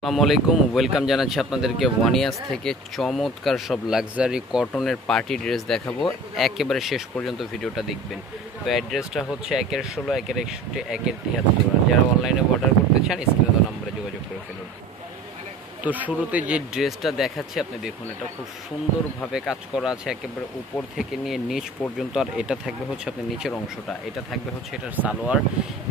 আসসালামু আলাইকুম, ওয়েলকাম জানাচ্ছি আপনাদেরকে ওয়ানিয়াস থেকে। চমৎকার সব লাক্সারি কটনের পার্টি ড্রেস দেখাবো, একেবারে শেষ পর্যন্ত ভিডিওটা দেখবেন। তো অ্যাড্রেসটা হচ্ছে 1-16, 1-61, 1-73। যারা অনলাইনে অর্ডার করতে চান স্ক্রিনে তো নাম্বারে যোগাযোগ করে ফেলুন। তো শুরুতে যে ড্রেসটা দেখাচ্ছি আপনি দেখুন, এটা খুব সুন্দরভাবে কাজ করা আছে একেবারে উপর থেকে নিয়ে নিচ পর্যন্ত। আর এটা থাকবে হচ্ছে আপনার নিচের অংশটা, এটা থাকবে হচ্ছে এটার সালোয়ার,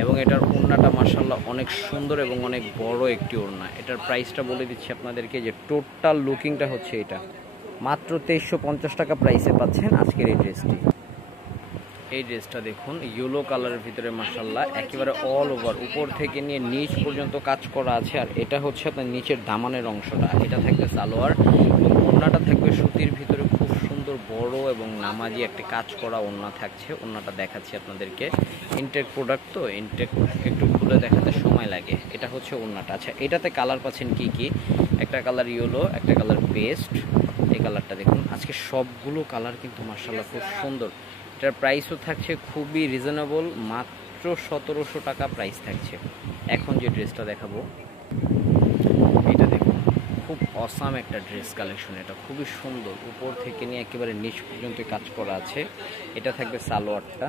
এবং এটার ওড়নাটা মাশাআল্লাহ অনেক সুন্দর এবং অনেক বড় একটি ওড়না। এটার প্রাইসটা বলে দিচ্ছি আপনাদেরকে, যে টোটাল লুকিংটা হচ্ছে এটা মাত্র 2350 টাকা প্রাইসে পাচ্ছেন আজকের এই ড্রেসটি। এই ড্রেসটা দেখুন, ইয়েলো কালারের ভিতরে মাশাআল্লাহ একেবারে অল ওভার উপর থেকে নিয়ে নিচ পর্যন্ত কাজ করা আছে। আর এটা হচ্ছে আপনার নিচের দামানের অংশটা, এটা থাকবে সালোয়ার, এবং ওড়নাটা থাকবে সুতির ভিতরে খুব সুন্দর বড় এবং নামাজি একটা কাজ করা ওড়না থাকছে। ওড়নাটা দেখাচ্ছি আপনাদেরকে, ইনটেক প্রোডাক্ট তো ইনটেক একটু খুলে দেখাতে সময় লাগে। এটা হচ্ছে ওড়নাটা। আচ্ছা, এটাতে কালার পাচ্ছেন কি কি? একটা কালার ইয়েলো, একটা কালার পেস্ট, এই কালারটা দেখুন। আজকে সবগুলো কালার কিন্তু মাশাআল্লাহ খুব সুন্দর। এটার প্রাইসও থাকছে খুবই রিজনেবল, মাত্র 1700 টাকা প্রাইস থাকছে। এখন যে ড্রেসটা দেখাবো এটা দেখুন, খুব অসাম একটা ড্রেস কালেকশন। এটা খুবই সুন্দর, উপর থেকে নিয়ে একেবারে নিচ পর্যন্ত কাজ করা আছে। এটা থাকবে সালোয়ারটা,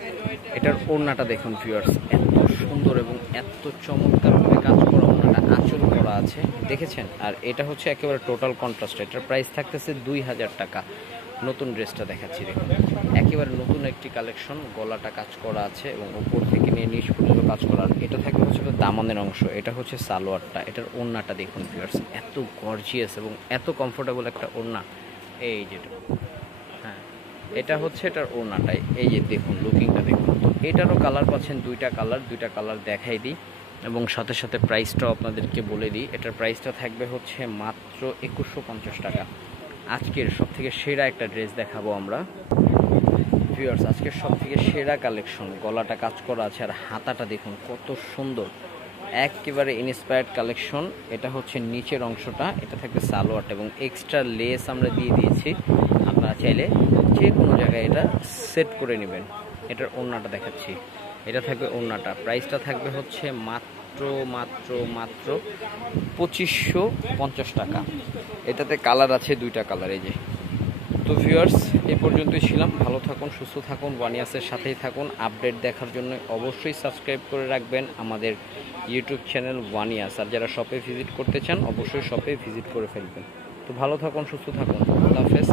এটার ওড়নাটা দেখুন ভিউয়ার্স, এত সুন্দর এবং এত চমৎকারভাবে কাজ করা ওড়নাটা আঁচল করা আছে, দেখেছেন? আর এটা হচ্ছে একেবারে টোটাল কন্ট্রাস্ট। এটার প্রাইস থাকতেছে 2000 টাকা। নতুন ড্রেসটা দেখাচ্ছি দেখুন, একেবারে নতুন একটি কালেকশন, গলাটা কাজ করা আছে এবং উপর থেকে নিয়ে নিচ পর্যন্ত কাজ করা। এটা থাকবে হচ্ছে দামানের অংশ, এটা হচ্ছে সালোয়ারটা। এটার ওড়নাটা দেখুন ভিউয়ার্স, এত গর্জিয়াস এবং এত কমফোর্টেবল একটা ওড়না। এই যেটা, হ্যাঁ, এটা হচ্ছে এটার ওড়নাটাই। এই যে দেখুন লুকিংটা দেখুন। তো এটারও কালার পাচ্ছেন দুইটা কালার দেখাই দিই, এবং সাথে সাথে প্রাইসটাও আপনাদেরকে বলে দিই। এটার প্রাইসটা থাকবে হচ্ছে মাত্র 2150 টাকা। আজকের সব থেকে সেরা একটা ড্রেস দেখাবো আমরা ভিউয়ার্স, আজকের সব থেকে সেরা কালেকশন। গলাটা কাজ করা আছে আর হাতাটা দেখুন কত সুন্দর, একেবারে ইন্সপায়ার্ড কালেকশন। এটা হচ্ছে নিচের অংশটা, এটা থাকবে সালোয়ারটা, এবং এক্সট্রা লেস আমরা দিয়ে দিয়েছি। আপনারা চাইলে যে কোনো জায়গায় এটা সেট করে নেবেন। এটার ওড়নাটা দেখাচ্ছি, এটা থাকবে ওড়নাটা। প্রাইসটা থাকবে হচ্ছে মাত্র মাত্র মাত্র 2550 টাকা। এটাতে কালার আছে দুইটা কালার, এই যে। তো ভিউয়ার্স, এই পর্যন্তই ছিলাম। ভালো থাকুন, সুস্থ থাকুন, ওয়ানিয়াসের সাথেই থাকুন। আপডেট দেখার জন্য অবশ্যই সাবস্ক্রাইব করে রাখবেন আমাদের ইউটিউব চ্যানেল ওয়ানিয়াস। আর যারা শপে ভিজিট করতে চান অবশ্যই শপে ভিজিট করে ফেলবেন। তো ভালো থাকুন, সুস্থ থাকুন, আল্লাহ হাফেজ।